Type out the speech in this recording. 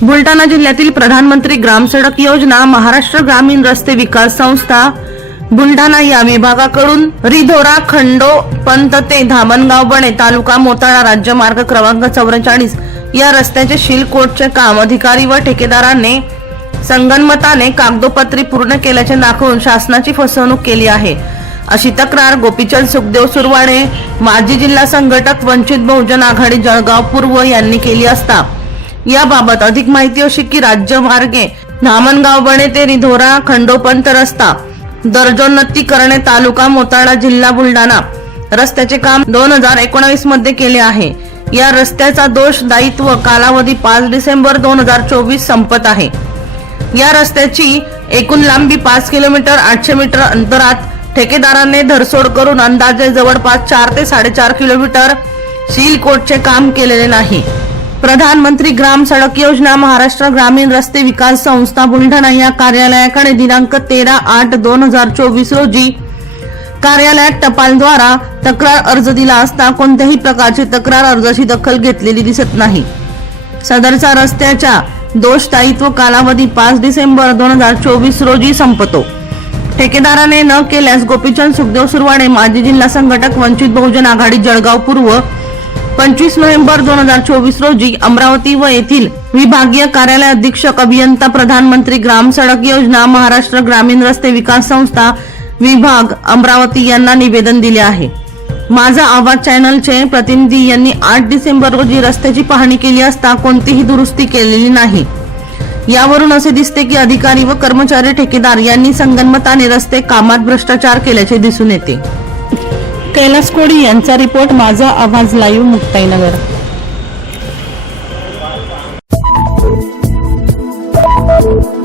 बुलढाणा जिल्ह्यातील प्रधानमंत्री ग्रामसडक योजना महाराष्ट्र ग्रामीण रस्ते विकास संस्था बुलढाणा या विभागाकडून रिधोरा खंडो पंत ते धामणगाव बणे तालुका मोताळा राज्य मार्ग क्रमांक चौवेचाळीस या रस्त्याचे शिलकोटचे काम अधिकारी व ठेकेदारांनी संगनमताने कागदोपत्री पूर्ण केल्याचे दाखवून शासनाची फसवणूक केली आहे. अशी तक्रार गोपीचंद सुखदेव सुरवाणे माजी जिल्हा संघटक वंचित बहुजन आघाडी जळगाव पूर्व यांनी केली असता. याबाबत अधिक माहिती अशी की राज्य मार्गे धामणगाव बणे ते रिधोरा खंडोपंत रस्ता दर्जोन्नती करणे तालुका मोताळा जिल्हा बुलढाणा. रस्त्याचे काम दोन हजार एकोणावीसमध्ये केले आहे. या रस्त्याचा दोष दायित्व कालावधी पाच डिसेंबर दोन हजार चोवीस संपत आहे. या रस्त्याची एकूण लांबी पाच किलोमीटर आठशे मीटर अंतरात ठेकेदाराने धरसोड करून अंदाजे जवळपास चार ते साडेचार किलोमीटर सील कोटचे काम केलेले नाही. प्रधानमंत्री ग्राम सडक योजना महाराष्ट्र ग्रामीण रस्ते विकास संस्था बुलढाणा या कार्यालयाकडे दिनांक तेरा आठ दोन हजार चोवीस रोजी कार्यालयात टपालद्वारा तक्रार अर्ज दिला असता कोणत्याही प्रकारची तक्रार अर्जाची दखल घेतलेली दिसत नाही. सदरचा रस्त्याच्या दोष दायित्व कालावधी पाच डिसेंबर दोन हजार चोवीस रोजी संपतो. ठेकेदाराने न केल्यास गोपीचंद सुखदेव सुरवाडे माजी जिल्हा संघटक वंचित बहुजन आघाडी जळगाव पूर्व पंचवीस नोव्हेंबर दोन हजार चोवीस रोजी अमरावती व येथील विभागीय कार्यालय अधीक्षक अभियंता प्रधानमंत्री ग्राम सडक योजना महाराष्ट्र ग्रामीण रस्ते विकास संस्था विभाग अमरावती यांना निवेदन दिले आहे. माझा आवाज चॅनलचे प्रतिनिधी यांनी आठ डिसेंबर रोजी रस्त्याची पाहणी केली असता कोणतीही दुरुस्ती केलेली नाही. यावरून असे दिसते की अधिकारी व कर्मचारी ठेकेदार यांनी संगनमताने रस्ते कामात भ्रष्टाचार केल्याचे दिसून येते कैलास कोळी यांचा रिपोर्ट माझा आवाज लाईव्ह मुक्ताईनगर Thank you.